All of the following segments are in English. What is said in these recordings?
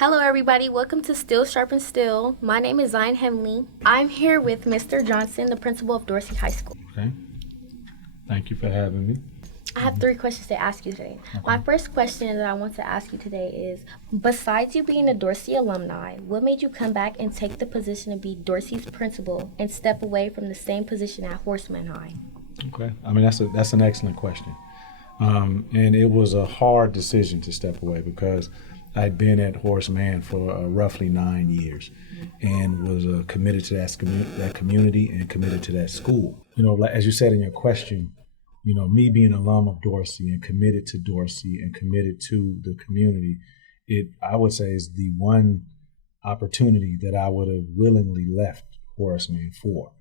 Hello, everybody. Welcome to Still Sharpens Still. My name is Zion Hemley. I'm here with Mr. Johnson, the principal of Dorsey High School. Okay. Thank you for having me. I have 3 questions to ask you today. Okay. My first question that I want to ask you today is, besides you being a Dorsey alumni, what made you come back and take the position to be Dorsey's principal and step away from the same position at Horseman High? Okay. I mean, that's an excellent question. And it was a hard decision to step away because I'd been at Horseman for roughly 9 years and was committed to that community and committed to that school. You know, as you said in your question, you know, me being an alum of Dorsey and committed to Dorsey and committed to the community, I would say is the one opportunity that I would have willingly left Horseman for.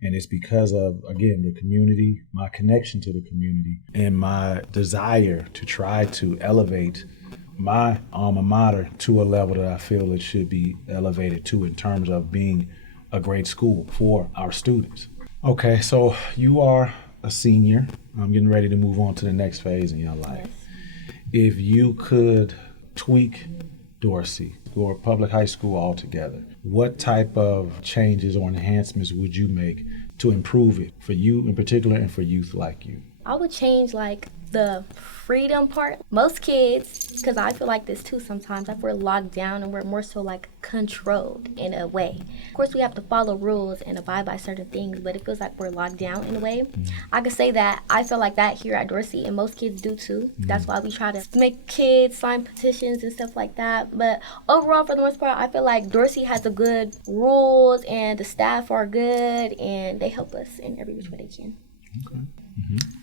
And it's because of, again, the community, my connection to the community, and my desire to try to elevate my alma mater to a level that I feel it should be elevated to in terms of being a great school for our students. Okay, so you are a senior. I'm getting ready to move on to the next phase in your life. Yes. If you could tweak Dorsey or public high school altogether, what type of changes or enhancements would you make to improve it for you in particular and for youth like you? I would change the freedom part. Most kids, because I feel like this too sometimes, we're locked down and we're more so controlled in a way. Of course, we have to follow rules and abide by certain things, but it feels like we're locked down in a way. I could say that I feel like that here at Dorsey, and most kids do too. That's why we try to make kids sign petitions and stuff like that. But overall, for the most part, I feel like Dorsey has a good rules and the staff are good and they help us in every which way they can. Okay.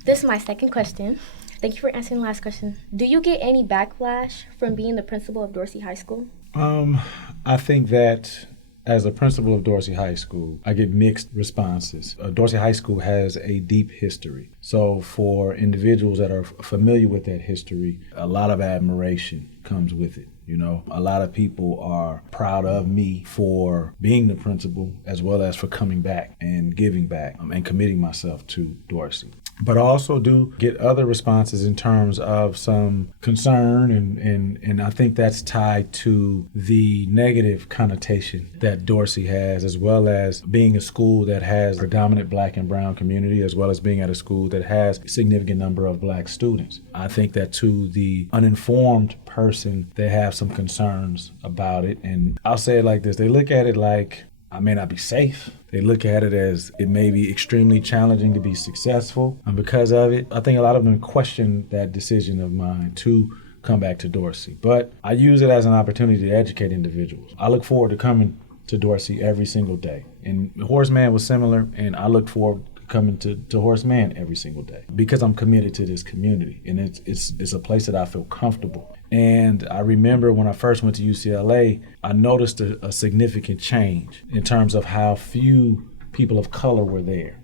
This is my second question. Thank you for answering the last question. Do you get any backlash from being the principal of Dorsey High School? I think that as a principal of Dorsey High School, I get mixed responses. Dorsey High School has a deep history. So for individuals that are familiar with that history, a lot of admiration comes with it. You know, a lot of people are proud of me for being the principal as well as for coming back and giving back and committing myself to Dorsey. But I also do get other responses in terms of some concern, and I think that's tied to the negative connotation that Dorsey has, as well as being a school that has a predominant Black and brown community, as well as being at a school that has a significant number of Black students. I think that to the uninformed person, they have some concerns about it. And I'll say it like this. They look at it like I may not be safe. They look at it as it may be extremely challenging to be successful. And because of it, I think a lot of them question that decision of mine to come back to Dorsey. But I use it as an opportunity to educate individuals. I look forward to coming to Dorsey every single day. And Horseman was similar, and I look forward to coming to Horseman every single day because I'm committed to this community. And it's a place that I feel comfortable. And I remember when I first went to UCLA, I noticed a significant change in terms of how few people of color were there.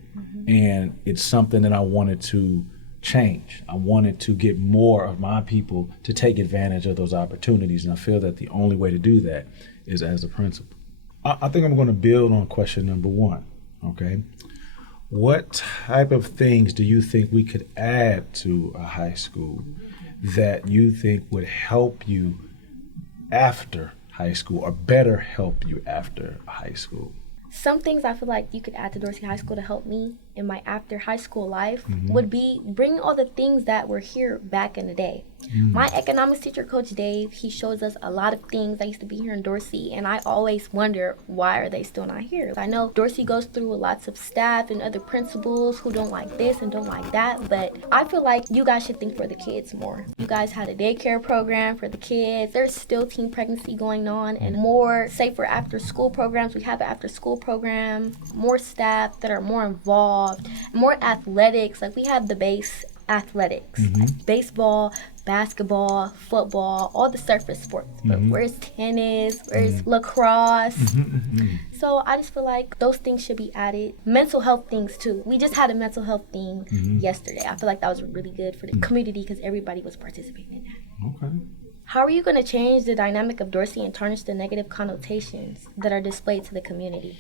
And it's something that I wanted to change. I wanted to get more of my people to take advantage of those opportunities. And I feel that the only way to do that is as a principal. I think I'm going to build on question number 1, okay? What type of things do you think we could add to a high school that you think would help you after high school or better help you after high school? Some things I feel like you could add to Dorsey High School to help me in my after high school life would be bringing all the things that were here back in the day. My economics teacher, Coach Dave, he shows us a lot of things that used to be here in Dorsey, and I always wonder, why are they still not here? I know Dorsey goes through lots of staff and other principals who don't like this and don't like that, but I feel like you guys should think for the kids more. You guys had a daycare program for the kids. There's still teen pregnancy going on, and more safer after school programs. We have an after school program, more staff that are more involved, more athletics. Like we have the base athletics, baseball, basketball, football, all the surface sports. But where's tennis? Where's lacrosse? So I just feel like those things should be added. Mental health things too. We just had a mental health thing yesterday. I feel like that was really good for the community because everybody was participating in that. Okay. How are you going to change the dynamic of Dorsey and tarnish the negative connotations that are displayed to the community?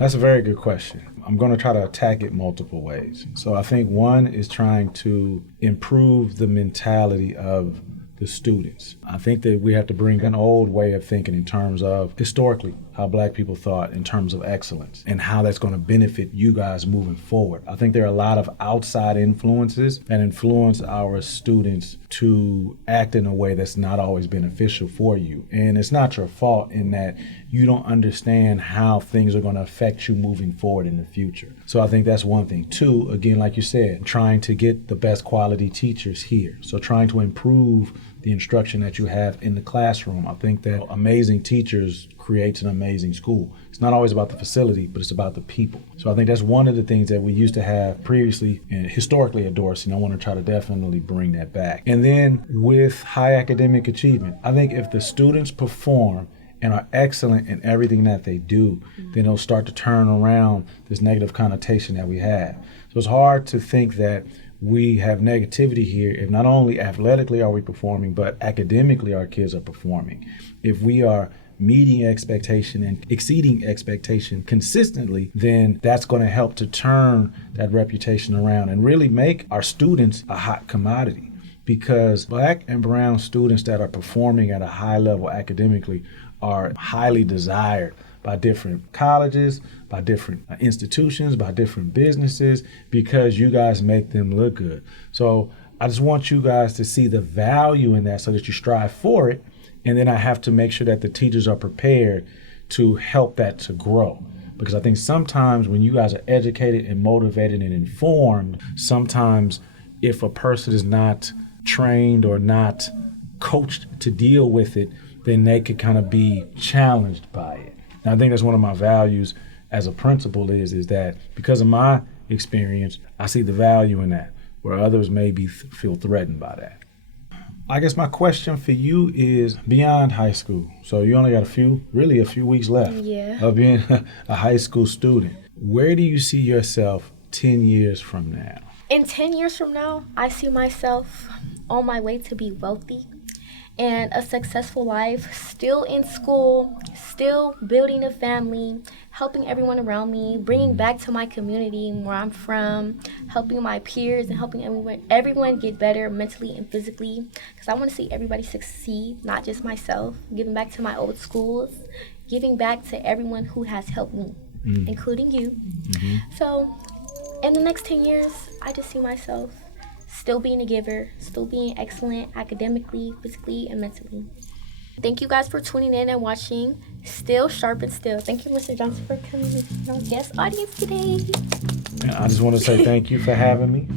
That's a very good question. I'm going to try to attack it multiple ways. So I think one is trying to improve the mentality of the students. I think that we have to bring an old way of thinking in terms of historically how Black people thought in terms of excellence and how that's going to benefit you guys moving forward. I think there are a lot of outside influences that influence our students to act in a way that's not always beneficial for you. And it's not your fault in that you don't understand how things are going to affect you moving forward in the future. So I think that's one thing. Two, again, like you said, trying to get the best quality teachers here. So trying to improve the instruction that you have in the classroom. I think that amazing teachers creates an amazing school. It's not always about the facility, but it's about the people. So I think that's one of the things that we used to have previously and historically at Dorsey, and I want to try to definitely bring that back. And then with high academic achievement, I think if the students perform and are excellent in everything that they do, then they'll start to turn around this negative connotation that we have. So it's hard to think that we have negativity here if not only athletically are we performing, but academically our kids are performing. If we are meeting expectation and exceeding expectation consistently, then that's going to help to turn that reputation around and really make our students a hot commodity. Because Black and brown students that are performing at a high level academically are highly desired by different colleges, by different institutions, by different businesses, because you guys make them look good. So I just want you guys to see the value in that so that you strive for it. And then I have to make sure that the teachers are prepared to help that to grow. Because I think sometimes when you guys are educated and motivated and informed, sometimes if a person is not trained or not coached to deal with it, then they could kind of be challenged by it. And I think that's one of my values as a principal is that because of my experience, I see the value in that, where others maybe feel threatened by that. I guess my question for you is beyond high school. So you only got a few weeks left of being a high school student. Where do you see yourself 10 years from now? In 10 years from now, I see myself on my way to be wealthy and a successful life, still in school, still building a family, helping everyone around me, bringing back to my community where I'm from, helping my peers and helping everyone get better mentally and physically, because I want to see everybody succeed, not just myself, giving back to my old schools, giving back to everyone who has helped me, including you. So in the next 10 years, I just see myself still being a giver, still being excellent academically, physically, and mentally. Thank you guys for tuning in and watching Still Sharpens Still. Thank you, Mr. Johnson, for coming with our guest audience today. I just want to say thank you for having me.